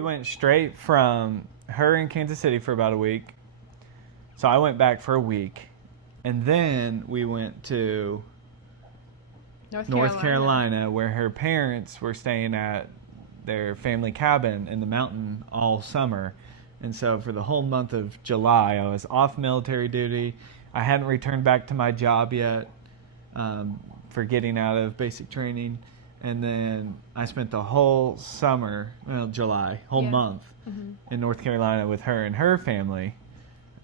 We went straight from her in Kansas City for about a week. So I went back for a week. And then we went to North Carolina, where her parents were staying at their family cabin in the mountain all summer. And so for the whole month of July, I was off military duty. I hadn't returned back to my job yet for getting out of basic training. And then I spent the whole summer, July, month in North Carolina with her and her family.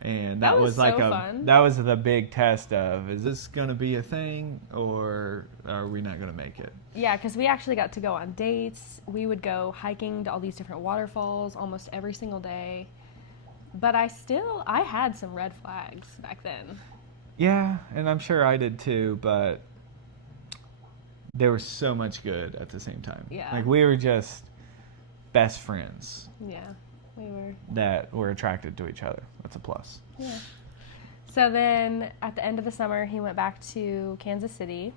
And that was like fun. That was the big test of, is this going to be a thing or are we not going to make it? Yeah, because we actually got to go on dates. We would go hiking to all these different waterfalls almost every single day. But I had some red flags back then. Yeah, and I'm sure I did too, but there was so much good at the same time. Yeah. Like we were just best friends. Yeah, we were. That were attracted to each other. That's a plus. Yeah. So then at the end of the summer, he went back to Kansas City.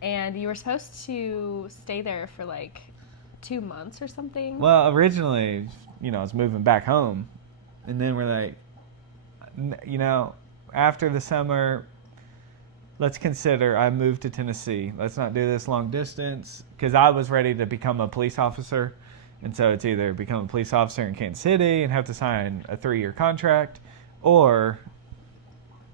And you were supposed to stay there for like 2 months or something. Well, originally, I was moving back home. And then we're like, after the summer, let's consider I moved to Tennessee. Let's not do this long distance. Because I was ready to become a police officer. And so it's either become a police officer in Kansas City and have to sign a 3-year contract, or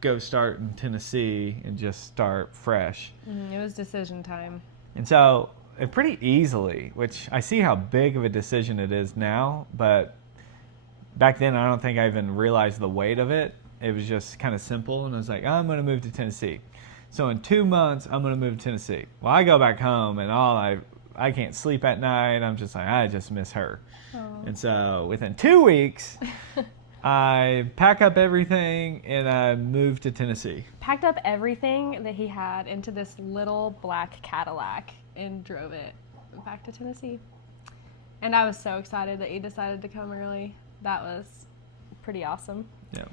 go start in Tennessee and just start fresh. It was decision time. And so it pretty easily, which I see how big of a decision it is now, but back then I don't think I even realized the weight of it. It was just kind of simple, and I was like, I'm going to move to Tennessee. So in 2 months, I'm going to move to Tennessee. Well, I go back home, and I can't sleep at night. I'm just like, I just miss her. Aww. And so within 2 weeks, I pack up everything and I moved to Tennessee. Packed up everything that he had into this little black Cadillac and drove it back to Tennessee. And I was so excited that he decided to come early. That was pretty awesome. Yeah.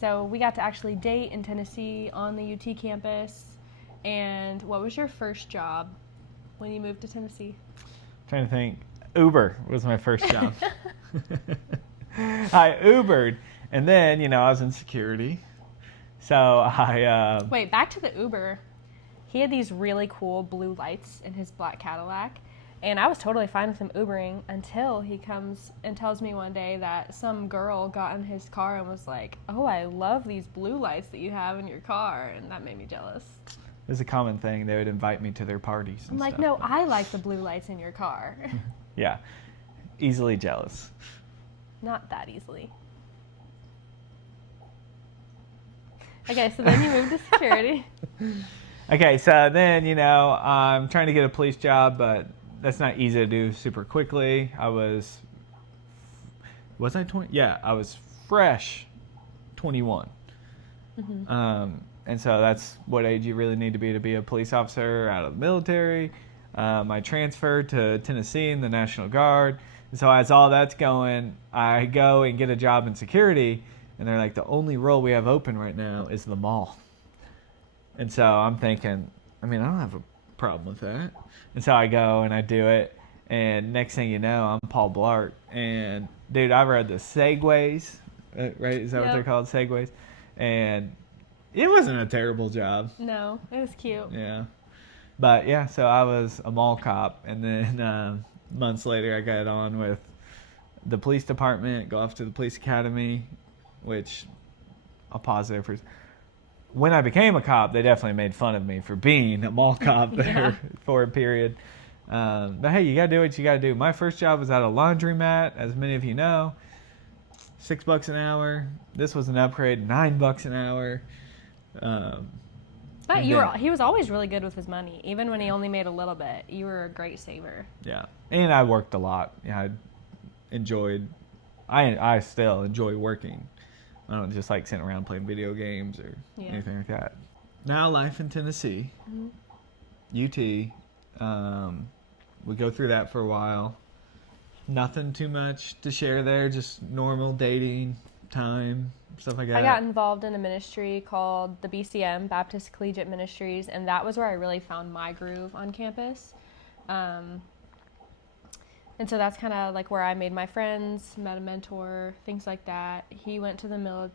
So we got to actually date in Tennessee on the UT campus. And what was your first job when you moved to Tennessee? I'm trying to think. Uber was my first job. I Ubered, and then, I was in security. So I... Wait, back to the Uber. He had these really cool blue lights in his black Cadillac, and I was totally fine with him Ubering until he comes and tells me one day that some girl got in his car and was like, oh, I love these blue lights that you have in your car, and that made me jealous. It was a common thing. They would invite me to their parties. I'm like, no, I like the blue lights in your car. Yeah, easily jealous. Not that easily. Okay, so then you moved to security. Okay, so then, I'm trying to get a police job, but that's not easy to do super quickly. Was I 20? Yeah, I was fresh 21. Mm-hmm. And so that's what age you really need to be a police officer out of the military. I transferred to Tennessee in the National Guard. And so as all that's going, I go and get a job in security, and they're like, the only role we have open right now is the mall. And so I'm thinking, I don't have a problem with that. And so I go and I do it, and next thing you know, I'm Paul Blart. And, dude, I rode the Segways, right? Is that what they're called, Segways? And it wasn't a terrible job. No, it was cute. Yeah. But, yeah, so I was a mall cop, and then months later I got on with the police department, go off to the police academy, which I'll pause there for... When I became a cop, they definitely made fun of me for being a mall cop there for a period. But, hey, you got to do what you got to do. My first job was at a laundromat, as many of you know. $6 an hour. This was an upgrade, $9 an hour. But he was always really good with his money. Even when he only made a little bit, you were a great saver. Yeah. And I worked a lot. Yeah, I still enjoy working. I don't just like sitting around playing video games or anything like that. Now life in Tennessee. Mm-hmm. UT. We go through that for a while. Nothing too much to share there. Just normal dating, time, stuff like that. I got involved in a ministry called the BCM, Baptist Collegiate Ministries, and that was where I really found my groove on campus. And so that's kind of like where I made my friends, met a mentor, things like that. He went to the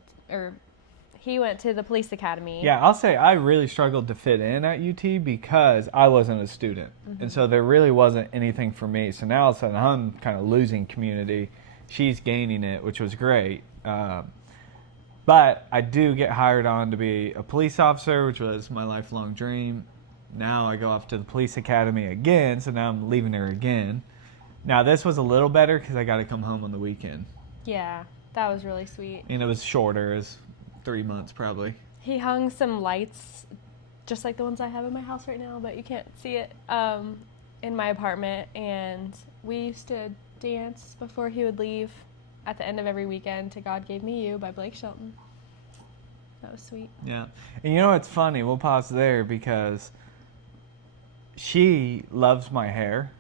police academy. Yeah, I'll say I really struggled to fit in at UT because I wasn't a student. And so there really wasn't anything for me. So now all of a sudden I'm kind of losing community. She's gaining it, which was great. But I do get hired on to be a police officer, which was my lifelong dream. Now I go off to the police academy again, so now I'm leaving her again. Now this was a little better because I got to come home on the weekend. Yeah, that was really sweet. And it was shorter, it was 3 months probably. He hung some lights, just like the ones I have in my house right now, but you can't see it, in my apartment. And we used to dance before he would leave at the end of every weekend to God Gave Me You by Blake Shelton. That was sweet. Yeah. And you know what's funny? We'll pause there because she loves my hair.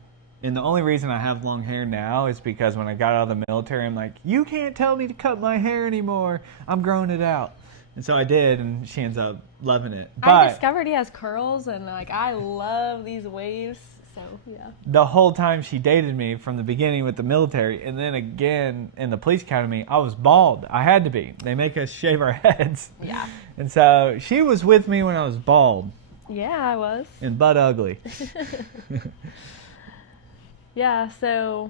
And the only reason I have long hair now is because when I got out of the military, I'm like, you can't tell me to cut my hair anymore. I'm growing it out. And so I did, and she ends up loving it. But I discovered he has curls, and like I love these waves. So yeah. the whole time she dated me from the beginning with the military, and then again in the police academy, I was bald. I had to be. They make us shave our heads. Yeah. And so she was with me when I was bald Yeah, I was. and butt ugly. Yeah, so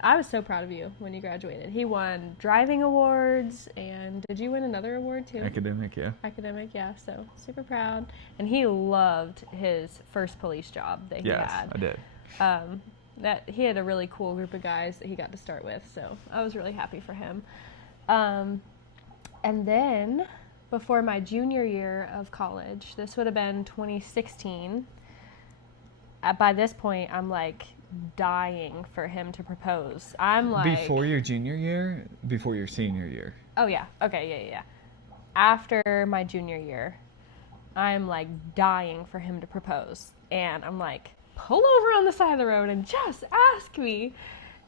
I was so proud of you when you graduated. He won driving awards, and did you win another award too? Academic, yeah. Academic, yeah. So super proud. And he loved his first police job that he Yes, had. I did. That he had a really cool group of guys that he got to start with, so I was really happy for him. And then before my junior year of college, this would have been 2016. By this point, I'm like dying for him to propose. I'm like, Before your junior year? Before your senior year? oh yeah, okay, yeah. After my junior year, I'm like dying for him to propose, and I'm like, pull over on the side of the road and just ask me.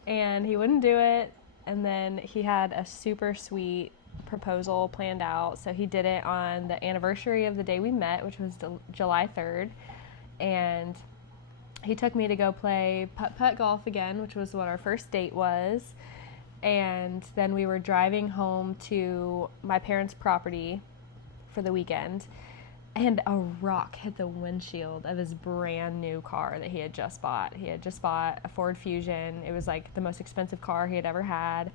And he wouldn't do it. And then he had a super sweet proposal planned out, so he did it on the anniversary of the day we met, which was July 3rd. And he took me to go play putt-putt golf again, which was what our first date was. And then we were driving home to my parents' property for the weekend, and a rock hit the windshield of his brand new car that he had just bought. He had just bought a Ford Fusion. It was like the most expensive car he had ever had.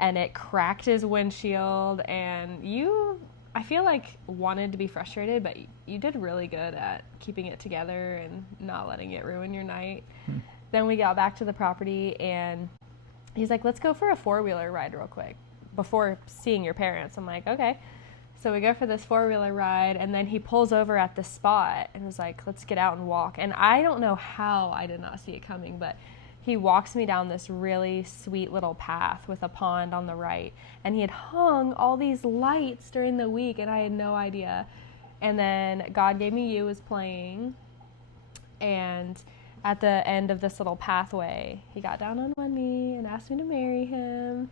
And it cracked his windshield, and I feel like wanted to be frustrated, but you did really good at keeping it together and not letting it ruin your night. Then we got back to the property, and he's like, let's go for a four-wheeler ride real quick before seeing your parents. I'm like, okay. So we go for this four-wheeler ride, and then he pulls over at the spot and was like, let's get out and walk. And I don't know how I did not see it coming, but he walks me down this really sweet little path with a pond on the right. And he had hung all these lights during the week, and I had no idea. And then God Gave Me You was playing. And at the end of this little pathway, he got down on one knee and asked me to marry him.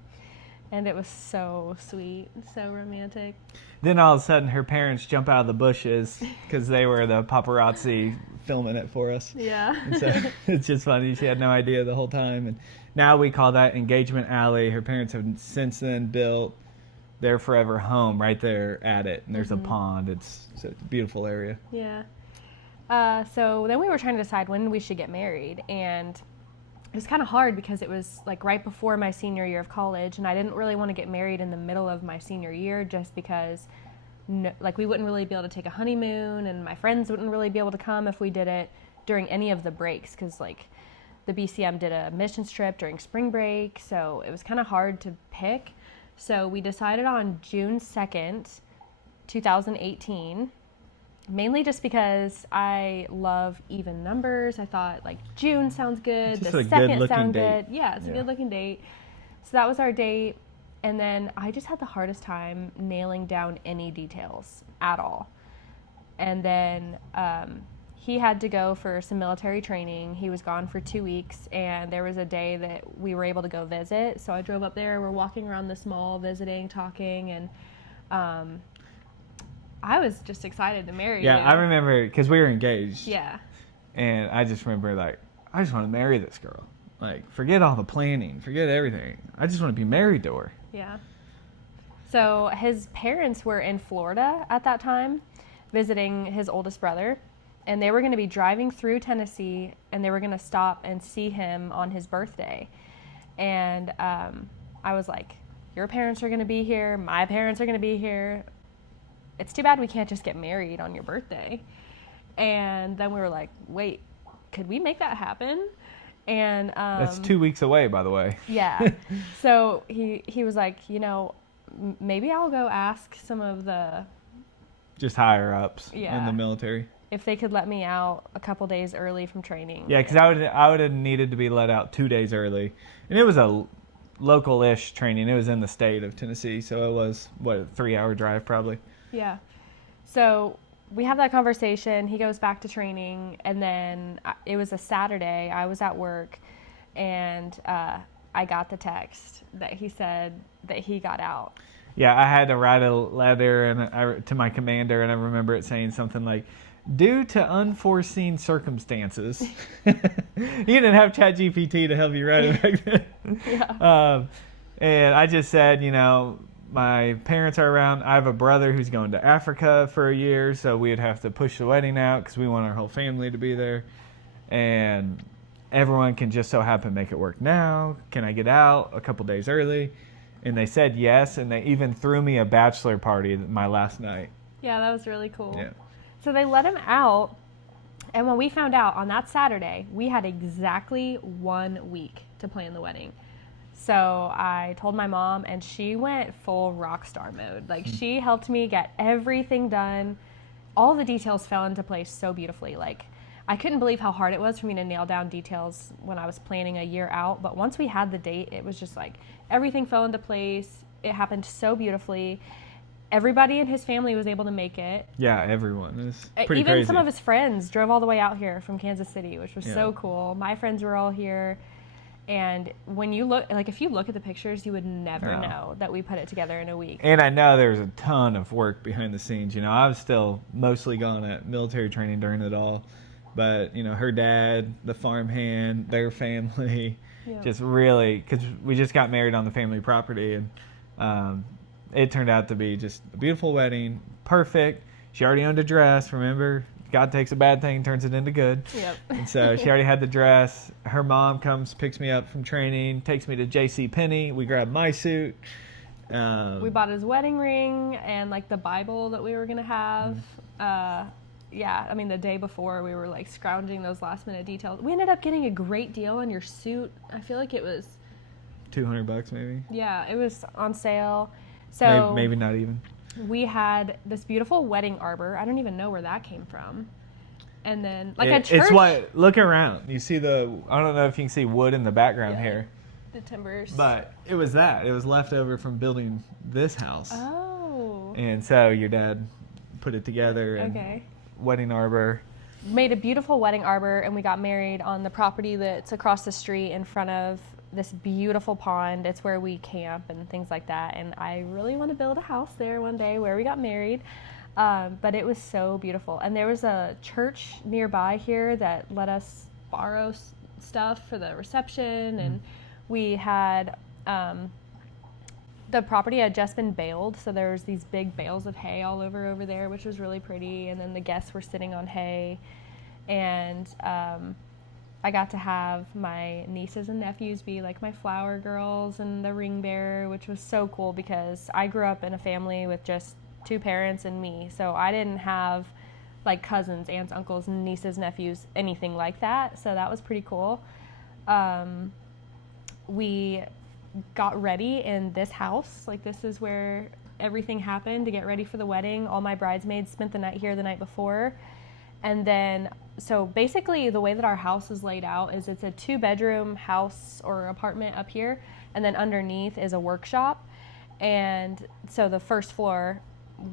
And it was so sweet, so romantic. Then all of a sudden her parents jump out of the bushes because they were the paparazzi filming it for us. Yeah. And so it's just funny. She had no idea the whole time. And now we call that Engagement Alley. Her parents have since then built their forever home right there at it. And there's a pond. It's a beautiful area. Yeah. So then we were trying to decide when we should get married. And it was kind of hard because it was like right before my senior year of college. And I didn't really want to get married in the middle of my senior year just because we wouldn't really be able to take a honeymoon, and my friends wouldn't really be able to come if we did it during any of the breaks, because like the BCM did a missions trip during spring break, so it was kind of hard to pick. So we decided on June 2nd, 2018, mainly just because I love even numbers. I thought like June sounds good, Just the a second good-looking sound date. good. Yeah, it's a Yeah. good looking date. So that was our date. And then I just had the hardest time nailing down any details at all. And then he had to go for some military training. He was gone for 2 weeks, and there was a day that we were able to go visit. So I drove up there. We're walking around this mall, visiting, talking, and I was just excited to marry you. Yeah, I remember because we were engaged. Yeah. And I just remember like, I just want to marry this girl. Like, forget all the planning, forget everything. I just want to be married to her. Yeah. So his parents were in Florida at that time, visiting his oldest brother, and they were going to be driving through Tennessee, and they were going to stop and see him on his birthday. And I was like, your parents are going to be here, my parents are going to be here. It's too bad we can't just get married on your birthday. And then we were like, wait, could we make that happen? And That's 2 weeks away, by the way. yeah. So he was like, you know, maybe I'll go ask some of the Just higher ups in Yeah. the military. if they could let me out a couple days early from training. Yeah, because I would have needed to be let out 2 days early, and it was a local-ish training. It was in the state of Tennessee, so it was a 3-hour drive probably. Yeah. So we have that conversation. He goes back to training, and then it was a Saturday. I was at work, and I got the text that he said that he got out. Yeah, I had to write a letter to my commander, and I remember it saying something like, "Due to unforeseen circumstances," you didn't have ChatGPT to help you write it back then. Yeah. And I just said, my parents are around. I have a brother who's going to Africa for a year, so we'd have to push the wedding out because we want our whole family to be there. And everyone can just so happen make it work now. Can I get out a couple days early? And they said yes, and they even threw me a bachelor party my last night. Yeah, that was really cool. Yeah. So they let him out, and when we found out on that Saturday, we had exactly 1 week to plan the wedding. So I told my mom, and she went full rock star mode. Like, she helped me get everything done. All the details fell into place so beautifully. Like, I couldn't believe how hard it was for me to nail down details when I was planning a year out. But once we had the date, it was just like everything fell into place. It happened so beautifully. Everybody in his family was able to make it. Yeah, everyone. It was pretty Even crazy. some of his friends drove all the way out here from Kansas City, which was Yeah. so cool. My friends were all here. And when you look, like, if you look at the pictures, you would never No. know that we put it together in a week. And I know there's a ton of work behind the scenes. I was still mostly gone at military training during it all. But, her dad, the farmhand, their family, Yeah. just really, because we just got married on the family property. And it turned out to be just a beautiful wedding. Perfect. She already owned a dress, remember? God takes a bad thing, turns it into good. Yep. And so she already had the dress. Her mom comes, picks me up from training, takes me to JCPenney. We grab my suit. We bought his wedding ring and, like, the Bible that we were going to have. Yeah, I mean, the day before, we were, like, scrounging those last-minute details. We ended up getting a great deal on your suit. I feel like it was, $200 maybe. yeah, it was on sale. So Maybe not even. we had this beautiful wedding arbor. I don't even know where that came from. And then, like, a church. It's look around. You see I don't know if you can see wood in the background Yeah. here. The timbers. But it was that. It was left over from building this house. Oh. And so your dad put it together. And Okay. Wedding arbor. Made a beautiful wedding arbor, and we got married on the property that's across the street in front of this beautiful pond. It's where we camp and things like that. And I really want to build a house there one day where we got married. But it was so beautiful. And there was a church nearby here that let us borrow stuff for the reception. And we had, the property had just been baled, so there was these big bales of hay all over there, which was really pretty. And then the guests were sitting on hay. And I got to have my nieces and nephews be like my flower girls and the ring bearer, which was so cool because I grew up in a family with just 2 parents and me. So I didn't have like cousins, aunts, uncles, nieces, nephews, anything like that. So that was pretty cool. We got ready in this house. Like, this is where everything happened to get ready for the wedding. All my bridesmaids spent the night here the night before. And then, so basically the way that our house is laid out is it's a 2-bedroom house or apartment up here, and then underneath is a workshop. And so the first floor,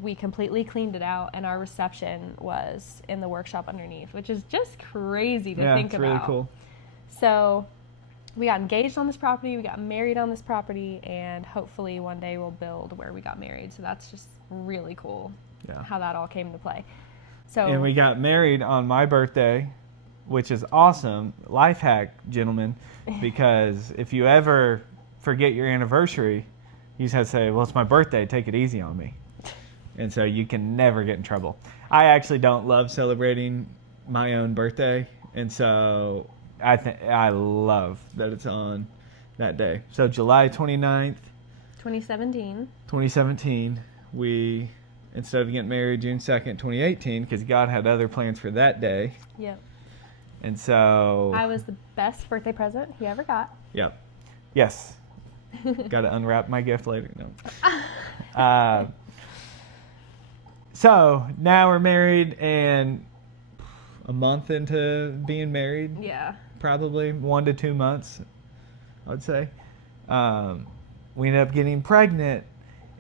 we completely cleaned it out, and our reception was in the workshop underneath, which is just crazy to think it's about. really cool. So we got engaged on this property, we got married on this property, and hopefully one day we'll build where we got married. So that's just really cool Yeah. how that all came into play. So And we got married on my birthday, which is awesome. Life hack, gentlemen, because if you ever forget your anniversary, you just have to say, well, it's my birthday, take it easy on me. And so you can never get in trouble. I actually don't love celebrating my own birthday, and so I love that it's on that day. So July 29th, 2017, we, instead of getting married June 2nd, 2018, because God had other plans for that day. Yep. And so I was the best birthday present he ever got. Yep. Yes. Got to unwrap my gift later. No. So now we're married, and a month into being married, Yeah. probably 1 to 2 months, I would say, we ended up getting pregnant,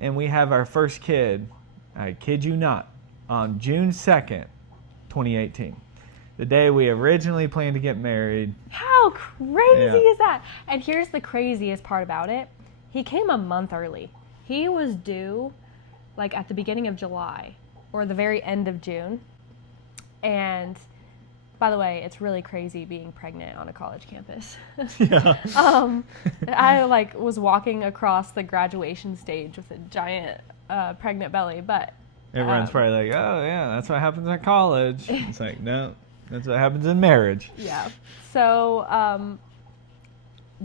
and we have our first kid, I kid you not, on June 2nd, 2018. The day we originally planned to get married. How crazy Yeah. is that? And here's the craziest part about it. He came a month early. He was due like at the beginning of July or the very end of June. And by the way, it's really crazy being pregnant on a college campus. Yeah. I like was walking across the graduation stage with a giant pregnant belly, but Everyone's probably like, oh, yeah, that's what happens at college. It's like, no, that's what happens in marriage. yeah. So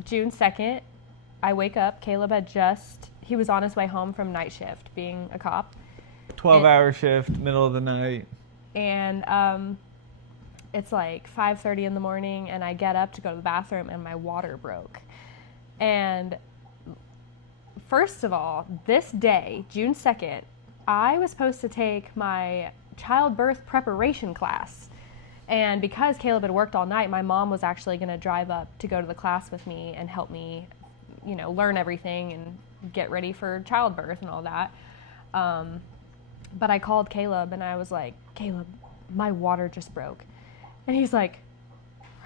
June 2nd, I wake up. Caleb he was on his way home from night shift being a cop. 12-hour shift, middle of the night. And it's like 5:30 in the morning, and I get up to go to the bathroom, and my water broke. And first of all, this day, June 2nd, I was supposed to take my childbirth preparation class. And because Caleb had worked all night, my mom was actually going to drive up to go to the class with me and help me, learn everything and get ready for childbirth and all that. But I called Caleb, and I was like, Caleb, my water just broke. And he's like,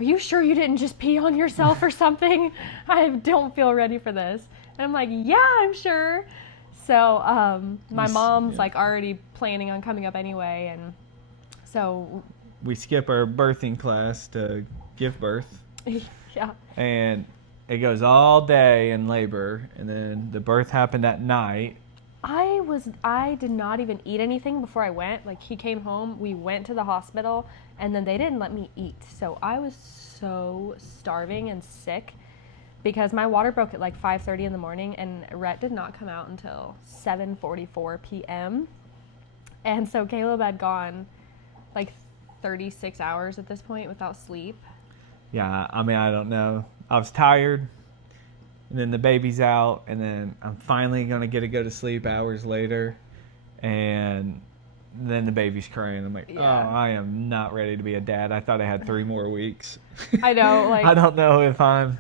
are you sure you didn't just pee on yourself or something? I don't feel ready for this. And I'm like, yeah, I'm sure. So my mom's like already planning on coming up anyway. And so we skip our birthing class to give birth. Yeah. And it goes all day in labor. And then the birth happened at night. I did not even eat anything before I went. Like, he came home, we went to the hospital, and then they didn't let me eat. So I was so starving and sick because my water broke at like 5:30 in the morning, and Rhett did not come out until 7:44 p.m. And so Caleb had gone like 36 hours at this point without sleep. Yeah, I mean, I don't know. I was tired. And then the baby's out, and then I'm finally going to go to sleep hours later. And then the baby's crying. I'm like, Yeah. oh, I am not ready to be a dad. I thought I had 3 more weeks. I know, like, I don't know if I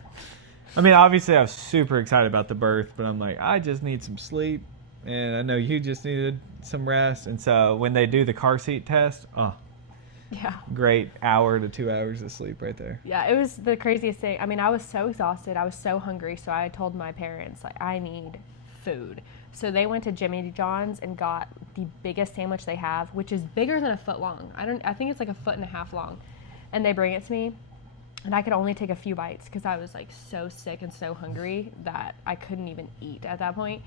mean, obviously I was super excited about the birth, but I'm like, I just need some sleep. And I know you just needed some rest. And so when they do the car seat test, yeah. great 1 to 2 hours of sleep right there. Yeah, it was the craziest thing. I mean, I was so exhausted. I was so hungry. So I told my parents, like, I need food. So they went to Jimmy John's and got the biggest sandwich they have, which is bigger than a foot long. I think it's like 1.5 feet long. And they bring it to me. And I could only take a few bites because I was like so sick and so hungry that I couldn't even eat at that point.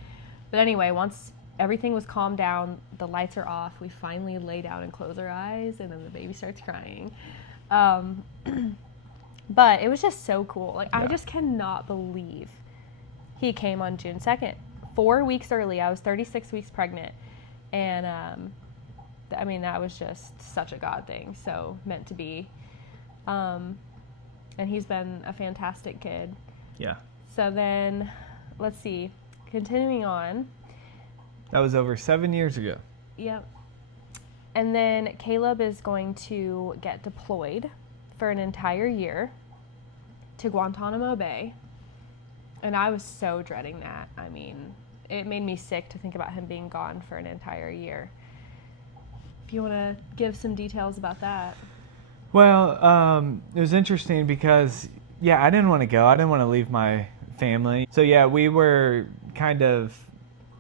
But anyway, once everything was calmed down, the lights are off, we finally lay down and close our eyes, and then the baby starts crying. But it was just so cool. Like, I just cannot believe he came on June 2nd. 4 weeks early. I was 36 weeks pregnant. And, I mean, that was just such a God thing. So meant to be. And he's been a fantastic kid. Yeah. So then, let's see. Continuing on. That was over 7 years ago. Yep. And then Caleb is going to get deployed for an entire year to Guantanamo Bay. And I was so dreading that. I mean, it made me sick to think about him being gone for an entire year. If you want to give some details about that. Well, it was interesting because, I didn't want to go. I didn't want to leave my family. So, we were kind of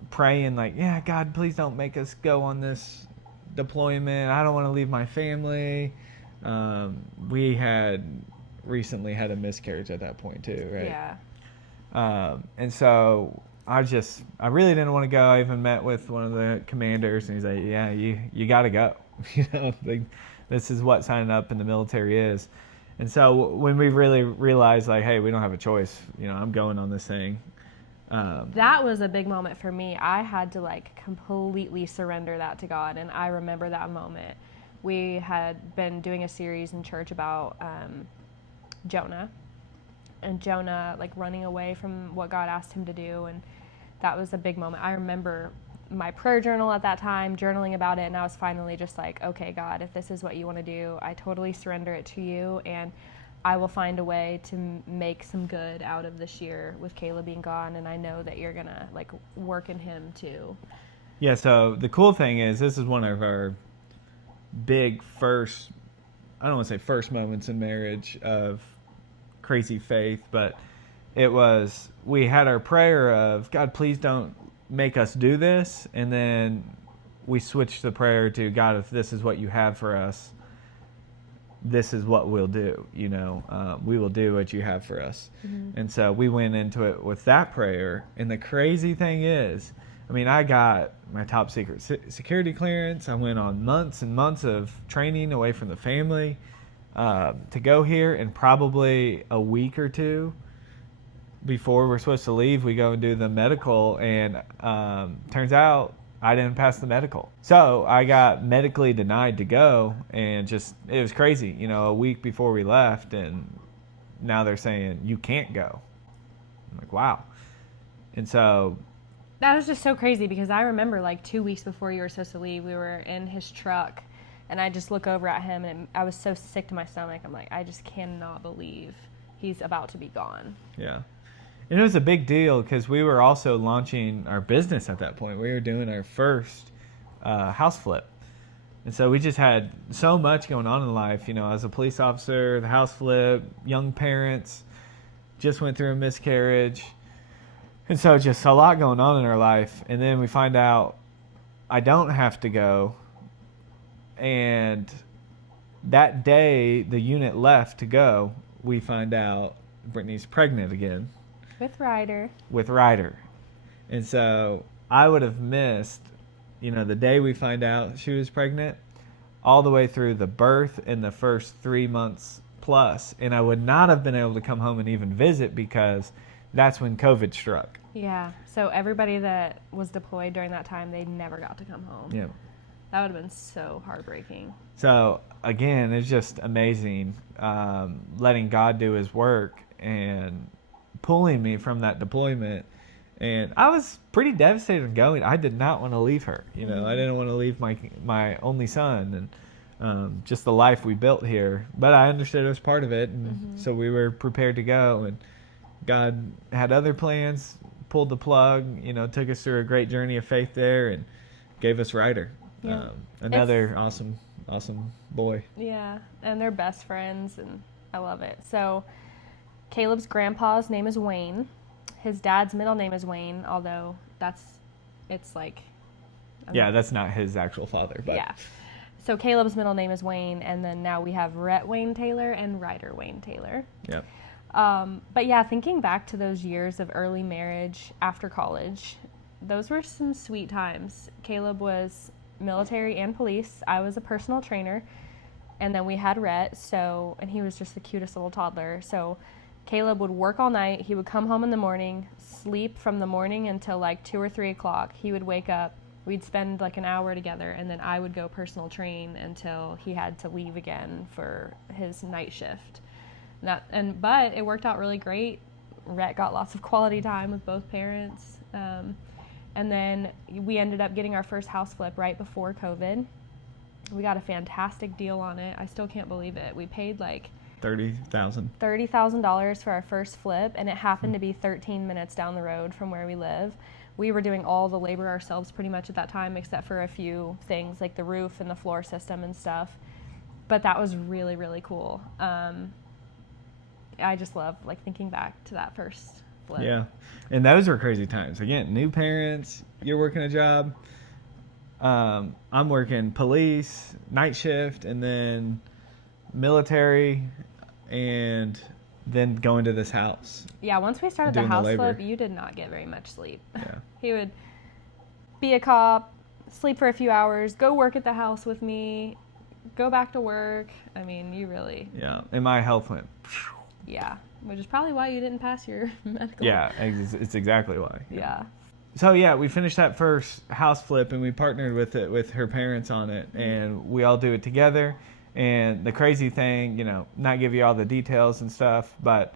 praying like, God, please don't make us go on this deployment. I don't want to leave my family. We had recently had a miscarriage at that point too, right? Yeah. And so I really didn't want to go. I even met with one of the commanders, and he's like, "Yeah, you got to go. Like, this is what signing up in the military is." And so when we really realized, like, hey, we don't have a choice. I'm going on this thing. That was a big moment for me. I had to completely surrender that to God, and I remember that moment. We had been doing a series in church about Jonah, and Jonah running away from what God asked him to do, and that was a big moment. I remember my prayer journal at that time, journaling about it, and I was finally just like, okay, God, if this is what you want to do, I totally surrender it to you, and I will find a way to make some good out of this year with Caleb being gone, and I know that you're gonna work in him too. Yeah, so the cool thing is this is one of our big first, I don't want to say first moments in marriage of crazy faith, but we had our prayer of, God, please don't make us do this, and then we switched the prayer to, God, if this is what you have for us, this is what we'll do. We will do what you have for us. Mm-hmm. And so we went into it with that prayer. And the crazy thing is, I got my top secret security clearance. I went on months and months of training away from the family to go here, and probably a week or two before we're supposed to leave, we go and do the medical, and turns out I didn't pass the medical. So I got medically denied to go, and it was crazy, a week before we left, and now they're saying you can't go. I'm like, wow. And so that was just so crazy, because I remember 2 weeks before you were supposed to leave, we were in his truck, and I just look over at him, and I was so sick to my stomach. I'm like, I just cannot believe he's about to be gone. Yeah. And it was a big deal because we were also launching our business at that point. We were doing our first house flip. And so we just had so much going on in life, as a police officer, the house flip, young parents, just went through a miscarriage. And so just a lot going on in our life. And then we find out I don't have to go. And that day the unit left to go, we find out Brittany's pregnant again. With Ryder. And so I would have missed, the day we find out she was pregnant, all the way through the birth in the first 3 months plus. And I would not have been able to come home and even visit because that's when COVID struck. Yeah. So everybody that was deployed during that time, they never got to come home. Yeah. That would have been so heartbreaking. So again, it's just amazing letting God do his work and pulling me from that deployment. And I was pretty devastated in going. I did not want to leave her. Mm-hmm. I didn't want to leave my only son and just the life we built here. But I understood it was part of it, and so we were prepared to go. And God had other plans, pulled the plug, took us through a great journey of faith there, and gave us Ryder, another awesome boy. Yeah, and they're best friends, and I love it. So Caleb's grandpa's name is Wayne. His dad's middle name is Wayne, although that's not his actual father. But yeah. So Caleb's middle name is Wayne, and then now we have Rhett Wayne Taylor and Ryder Wayne Taylor. Yep. But yeah, thinking back to those years of early marriage after college, those were some sweet times. Caleb was military and police. I was a personal trainer, and then we had Rhett, and he was just the cutest little toddler. So Caleb would work all night. He would come home in the morning, sleep from the morning until 2 or 3 o'clock. He would wake up. We'd spend an hour together, and then I would go personal train until he had to leave again for his night shift. But it worked out really great. Rhett got lots of quality time with both parents. And then we ended up getting our first house flip right before COVID. We got a fantastic deal on it. I still can't believe it. We paid $30,000 for our first flip, and it happened to be 13 minutes down the road from where we live. We were doing all the labor ourselves pretty much at that time, except for a few things like the roof and the floor system and stuff. But that was really, really cool. I just love thinking back to that first flip. Yeah, and those were crazy times. Again, new parents, you're working a job. I'm working police, night shift, and then military, and then going to this house. Yeah, once we started the Doing the house labor. flip, you did not get very much sleep. Yeah. He would be a cop, sleep for a few hours, go work at the house with me, go back to work. I mean, you really, Yeah. And my health went. yeah. Which is probably why you didn't pass your medical. Yeah, it's exactly why. Yeah. So yeah, we finished that first house flip and we partnered with her parents on it, and we all do it together. And the crazy thing, not give you all the details and stuff, but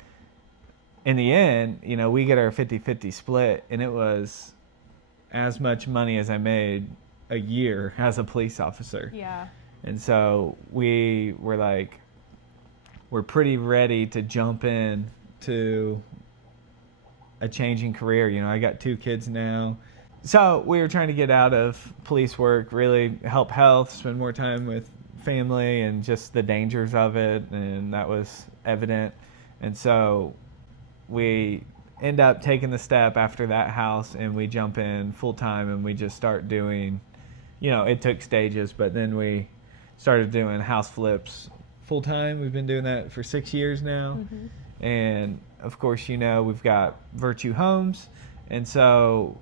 in the end, we get our 50-50 split, and it was as much money as I made a year as a police officer. Yeah. And so we were like, we're pretty ready to jump in to a changing career. I got 2 kids now. So we were trying to get out of police work, really help health, spend more time with family and just the dangers of it. And that was evident. And so we end up taking the step after that house, and we jump in full time, and we just start doing, it took stages, but then we started doing house flips full time. We've been doing that for 6 years now. Mm-hmm. And of course, we've got Virtue Homes. And so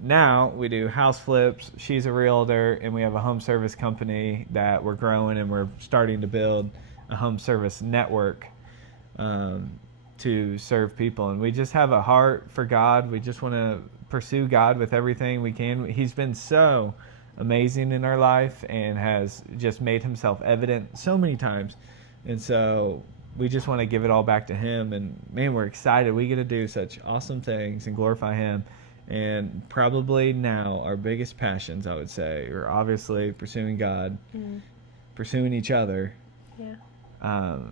now we do house flips. She's a realtor, and we have a home service company that we're growing, and we're starting to build a home service network to serve people. And we just have a heart for God. We just want to pursue God with everything we can. He's been so amazing in our life and has just made himself evident so many times. And so we just want to give it all back to him. And man, we're excited. We get to do such awesome things and glorify him. And probably now our biggest passions, I would say, are obviously pursuing God, pursuing each other,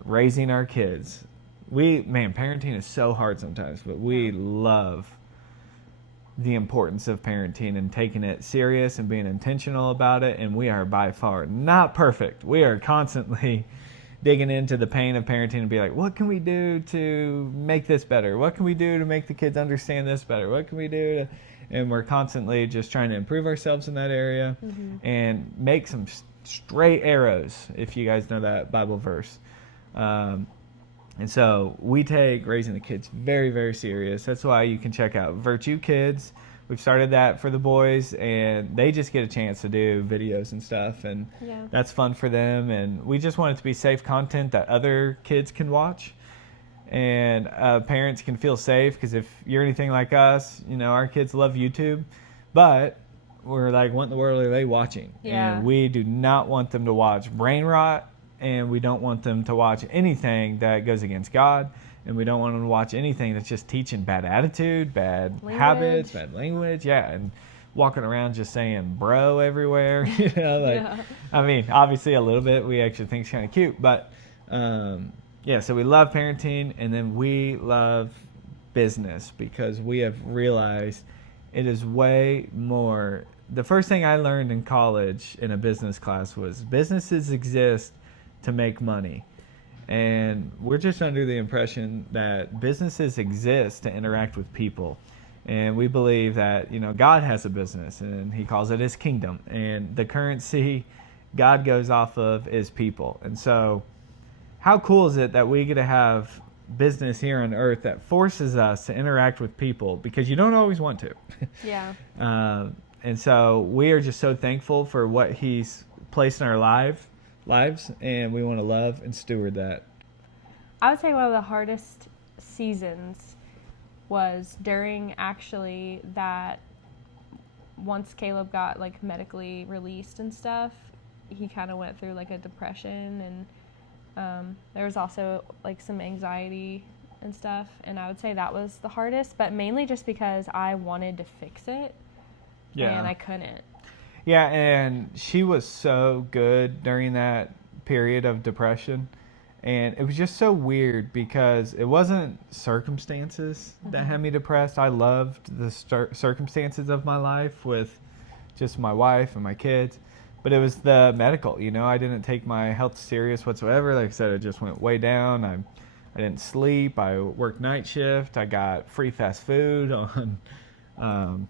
raising our kids. Parenting is so hard sometimes, but we love the importance of parenting and taking it serious and being intentional about it. And we are by far not perfect. We are constantly digging into the pain of parenting and be like, what can we do to make this better? What can we do to make the kids understand this better? What can we do to... And we're constantly just trying to improve ourselves in that area and make some straight arrows, if you guys know that Bible verse. And so we take raising the kids very, very serious. That's why you can check out Virtue Kids. We've started that for the boys, and they just get a chance to do videos and stuff, and that's fun for them. And we just want it to be safe content that other kids can watch, and parents can feel safe, because if you're anything like us, our kids love YouTube, but we're like, what in the world are they watching? And we do not want them to watch brain rot, and we don't want them to watch anything that goes against God, and we don't want them to watch anything that's just teaching bad attitude, bad habits, bad language, and walking around just saying bro everywhere. I mean, obviously a little bit we actually think it's kind of cute, but so we love parenting, and then we love business, because we have realized it is way more. The first thing I learned in college in a business class was businesses exist to make money. And we're just under the impression that businesses exist to interact with people. And we believe that, God has a business, and he calls it his kingdom. And the currency God goes off of is people. And so how cool is it that we get to have business here on earth that forces us to interact with people, because you don't always want to. And so we are just so thankful for what he's placed in our lives, and we want to love and steward that. I would say one of the hardest seasons was during actually that once Caleb got medically released and stuff, he kind of went through a depression, and there was also some anxiety and stuff, and I would say that was the hardest, but mainly just because I wanted to fix it and I couldn't. Yeah, and she was so good during that period of depression. And it was just so weird, because it wasn't circumstances that had me depressed. I loved the circumstances of my life with just my wife and my kids. But it was the medical, I didn't take my health serious whatsoever. Like I said, it just went way down. I didn't sleep. I worked night shift. I got free fast food on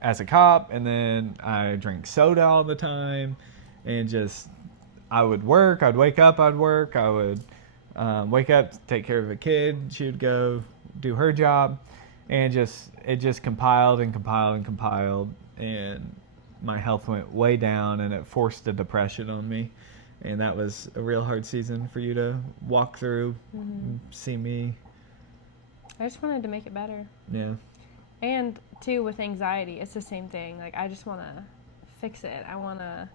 as a cop, and then I drank soda all the time, and just I would work. I'd wake up. I'd work. I would wake up, take care of a kid. She would go do her job, and it just compiled and compiled and compiled, and my health went way down, and it forced a depression on me. And that was a real hard season for you to walk through, see me. I just wanted to make it better. Yeah. And too, with anxiety, it's the same thing. Like, I just want to fix it. I want to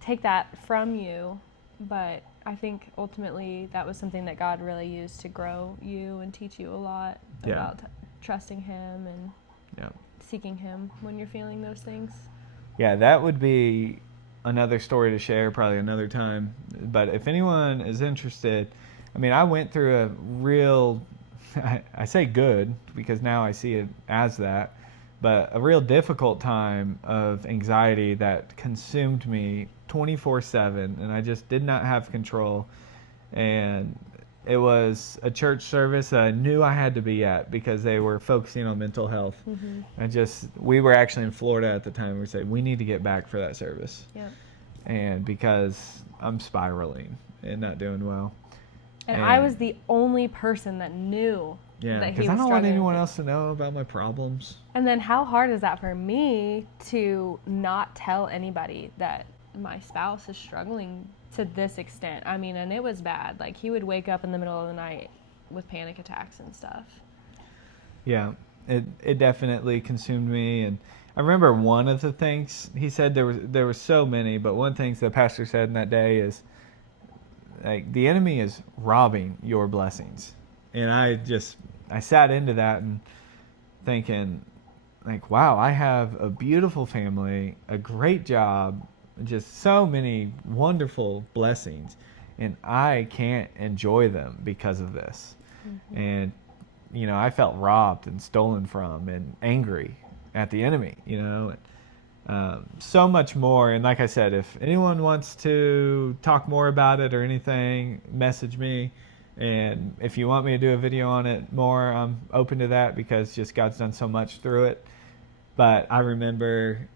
take that from you. But I think ultimately that was something that God really used to grow you and teach you a lot about trusting Him and seeking Him when you're feeling those things. Yeah, that would be another story to share, probably another time. But if anyone is interested, I mean, I went through a real, I say good because now I see it as that, but a real difficult time of anxiety that consumed me 24/7, and I just did not have control. And it was a church service that I knew I had to be at because they were focusing on mental health. We were actually in Florida at the time. We said, we need to get back for that service. Yep. And because I'm spiraling and not doing well. And I was the only person that knew that he was because I don't want struggling anyone with it. else to know about my problems. And then how hard is that for me to not tell anybody that my spouse is struggling to this extent? I mean, and it was bad. Like, he would wake up in the middle of the night with panic attacks and stuff. Yeah, it definitely consumed me. And I remember one of the things he said, there were so many, but one thing the pastor said in that day is, like, the enemy is robbing your blessings. And I sat into that and thinking, like, wow, I have a beautiful family, a great job, just so many wonderful blessings, and I can't enjoy them because of this. And, I felt robbed and stolen from and angry at the enemy, so much more. And like I said, if anyone wants to talk more about it or anything, message me. And if you want me to do a video on it more, I'm open to that because just God's done so much through it. But I remember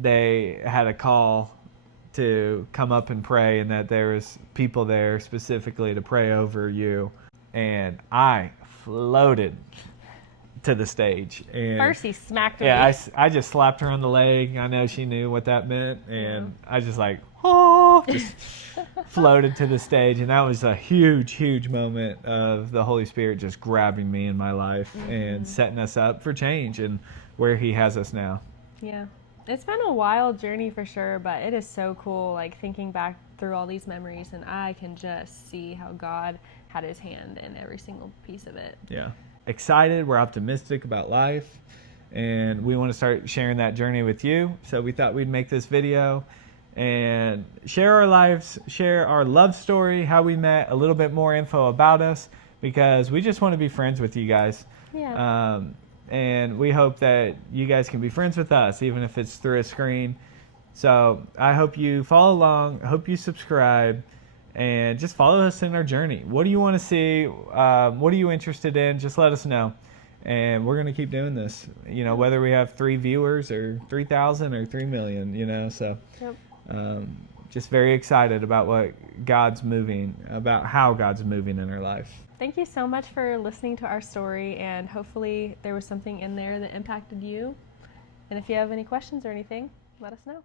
they had a call to come up and pray, and that there was people there specifically to pray over you. And I floated to the stage. And First, he smacked me. yeah, I just slapped her on the leg. I know she knew what that meant. And I just just floated to the stage. And that was a huge, huge moment of the Holy Spirit just grabbing me in my life and setting us up for change and where He has us now. Yeah. It's been a wild journey for sure, but it is so cool, like, thinking back through all these memories, and I can just see how God had His hand in every single piece of it. Yeah. Excited. We're optimistic about life, and we want to start sharing that journey with you. So we thought we'd make this video and share our lives, share our love story, how we met, a little bit more info about us, because we just want to be friends with you guys. Yeah. And we hope that you guys can be friends with us, even if it's through a screen. So I hope you follow along. I hope you subscribe. And just follow us in our journey. What do you want to see? What are you interested in? Just let us know. And we're going to keep doing this, whether we have 3 viewers or 3,000 or 3 million, so just very excited about what God's moving, about how God's moving in our life. Thank you so much for listening to our story, and hopefully there was something in there that impacted you. And if you have any questions or anything, let us know.